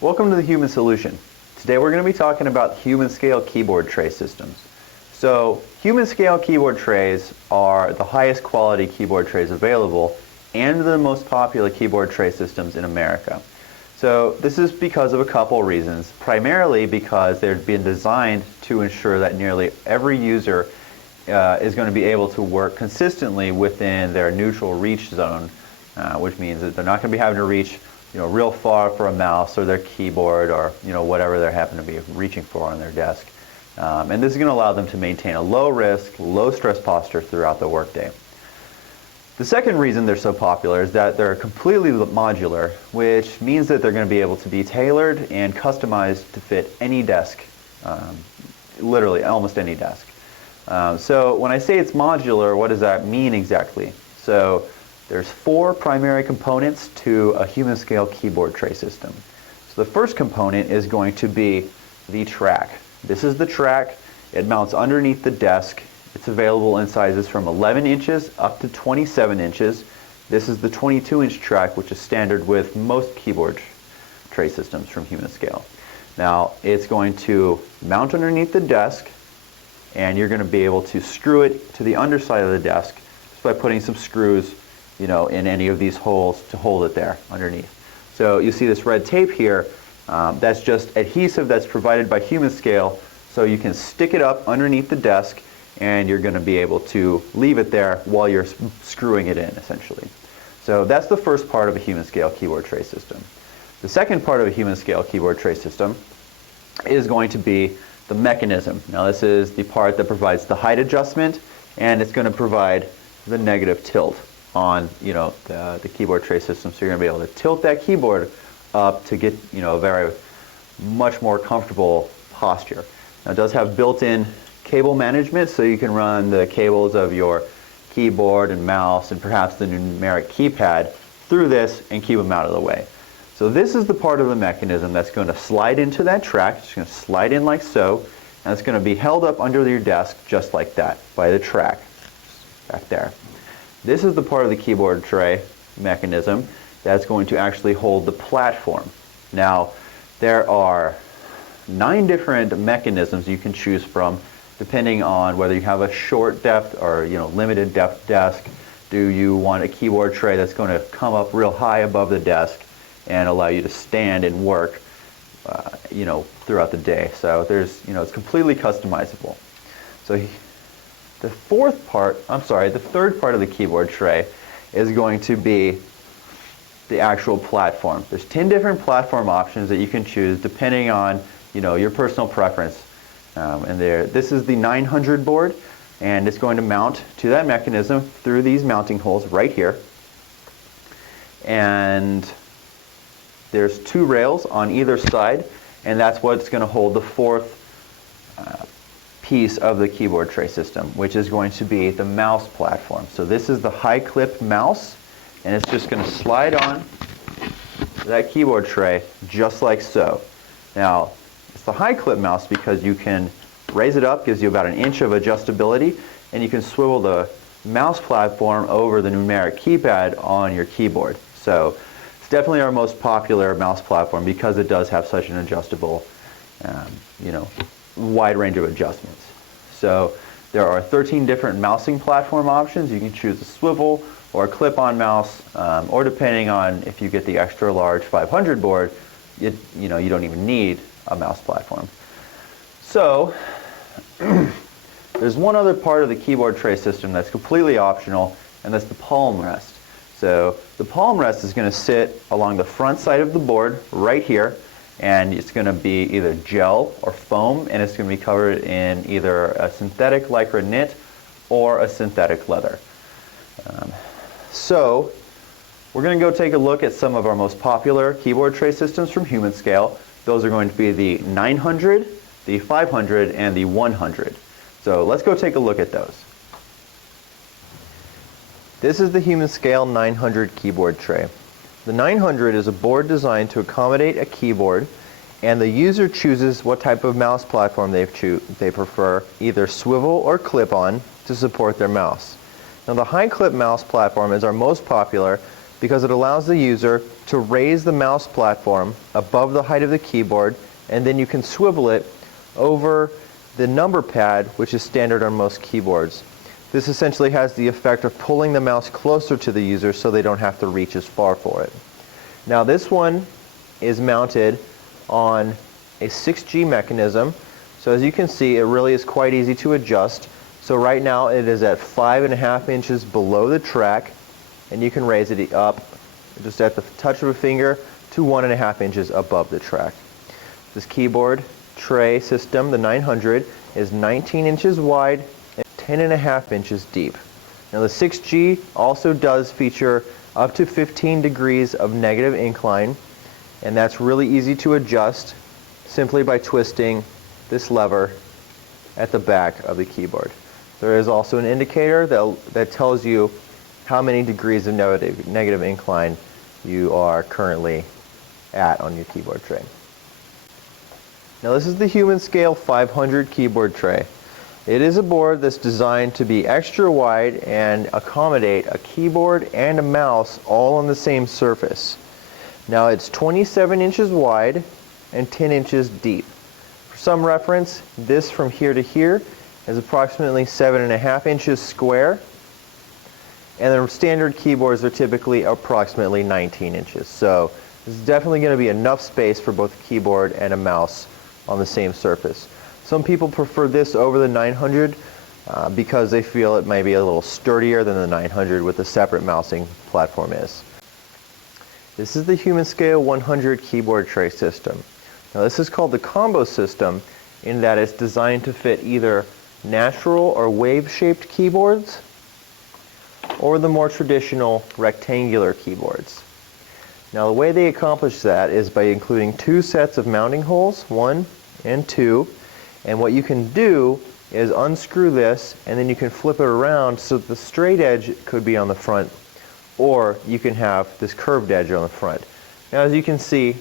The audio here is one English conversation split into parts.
Welcome to the Human Solution. Today we're going to be talking about Humanscale Keyboard Tray systems. So Humanscale Keyboard Trays are the highest quality keyboard trays available and the most popular keyboard tray systems in America. So this is because of a couple reasons, primarily because they've been designed to ensure that nearly every user is going to be able to work consistently within their neutral reach zone, which means that they're not going to be having to reach real far for a mouse or their keyboard or whatever they happen to be reaching for on their desk. And this is going to allow them to maintain a low risk, low stress posture throughout the workday. The second reason they're so popular is that they're completely modular, which means that they're going to be able to be tailored and customized to fit any desk, literally almost any desk. So when I say it's modular, what does that mean exactly? So there's 4 primary components to a Humanscale keyboard tray system. So the first component is going to be the track. This is the track. It mounts underneath the desk. It's available in sizes from 11 inches up to 27 inches. This is the 22-inch track, which is standard with most keyboard tray systems from Humanscale. Now, it's going to mount underneath the desk, and you're going to be able to screw it to the underside of the desk just by putting some screws in any of these holes to hold it there underneath. So you see this red tape here, that's just adhesive that's provided by Humanscale, so you can stick it up underneath the desk and you're going to be able to leave it there while you're screwing it in, essentially. So that's the first part of a Humanscale keyboard tray system. The second part of a Humanscale keyboard tray system is going to be the mechanism. Now this is the part that provides the height adjustment, and it's going to provide the negative tilt on the keyboard tray system, so you're going to be able to tilt that keyboard up to get a very much more comfortable posture. Now it does have built-in cable management, so you can run the cables of your keyboard and mouse and perhaps the numeric keypad through this and keep them out of the way. So this is the part of the mechanism that's going to slide into that track. It's going to slide in like so, and it's going to be held up under your desk just like that by the track back there. This is the part of the keyboard tray mechanism that's going to actually hold the platform. Now, there are 9 different mechanisms you can choose from depending on whether you have a short depth or limited depth desk. Do you want a keyboard tray that's going to come up real high above the desk and allow you to stand and work throughout the day? So there's it's completely customizable. So the third part of the keyboard tray is going to be the actual platform. There's 10 different platform options that you can choose depending on your personal preference. This is the 900 board, and it's going to mount to that mechanism through these mounting holes right here. And there's 2 rails on either side, and that's what's going to hold the 4th piece of the keyboard tray system, which is going to be the mouse platform. So this is the high clip mouse, and it's just going to slide on that keyboard tray just like so. Now, it's the high clip mouse because you can raise it up, gives you about 1 inch of adjustability, and you can swivel the mouse platform over the numeric keypad on your keyboard. So it's definitely our most popular mouse platform because it does have such an adjustable wide range of adjustments. So there are 13 different mousing platform options. You can choose a swivel or a clip-on mouse, or depending on if you get the extra large 500 board, you don't even need a mouse platform. So there's one other part of the keyboard tray system that's completely optional, and that's the palm rest. So the palm rest is going to sit along the front side of the board right here, and it's going to be either gel or foam, and it's going to be covered in either a synthetic lycra knit or a synthetic leather. So we're going to go take a look at some of our most popular keyboard tray systems from Humanscale. Those are going to be the 900, the 500, and the 100. So let's go take a look at those. This is the Humanscale 900 keyboard tray. The 900 is a board designed to accommodate a keyboard, and the user chooses what type of mouse platform they prefer, either swivel or clip-on, to support their mouse. Now the high clip mouse platform is our most popular because it allows the user to raise the mouse platform above the height of the keyboard, and then you can swivel it over the number pad, which is standard on most keyboards. This essentially has the effect of pulling the mouse closer to the user so they don't have to reach as far for it. Now this one is mounted on a 6G mechanism, so as you can see, it really is quite easy to adjust. So right now it is at 5.5 inches below the track, and you can raise it up just at the touch of a finger to 1.5 inches above the track. This keyboard tray system, the 900, is 19 inches wide and 10.5 inches deep. Now the 6G also does feature up to 15 degrees of negative incline, and that's really easy to adjust simply by twisting this lever at the back of the keyboard. There is also an indicator that tells you how many degrees of negative incline you are currently at on your keyboard tray. Now this is the Humanscale 500 keyboard tray. It is a board that's designed to be extra wide and accommodate a keyboard and a mouse all on the same surface. Now it's 27 inches wide and 10 inches deep. For some reference, this from here to here is approximately 7.5 inches square, and the standard keyboards are typically approximately 19 inches. So this is definitely going to be enough space for both a keyboard and a mouse on the same surface. Some people prefer this over the 900 because they feel it may be a little sturdier than the 900 with the separate mousing platform is. This is the Humanscale 100 keyboard tray system. Now this is called the combo system in that it's designed to fit either natural or wave-shaped keyboards or the more traditional rectangular keyboards. Now the way they accomplish that is by including two sets of mounting holes, 1 and 2, and what you can do is unscrew this and then you can flip it around so that the straight edge could be on the front, or you can have this curved edge on the front. Now as you can see,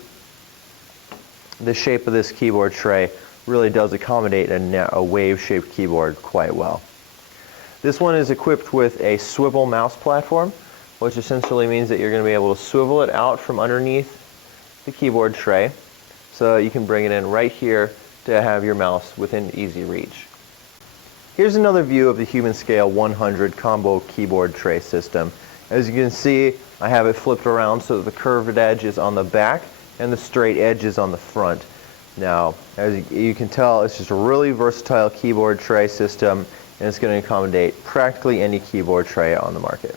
the shape of this keyboard tray really does accommodate a wave-shaped keyboard quite well. This one is equipped with a swivel mouse platform, which essentially means that you're going to be able to swivel it out from underneath the keyboard tray so you can bring it in right here to have your mouse within easy reach. Here's another view of the Humanscale 100 combo keyboard tray system. As you can see, I have it flipped around so that the curved edge is on the back and the straight edge is on the front. Now, as you can tell, it's just a really versatile keyboard tray system, and it's going to accommodate practically any keyboard tray on the market.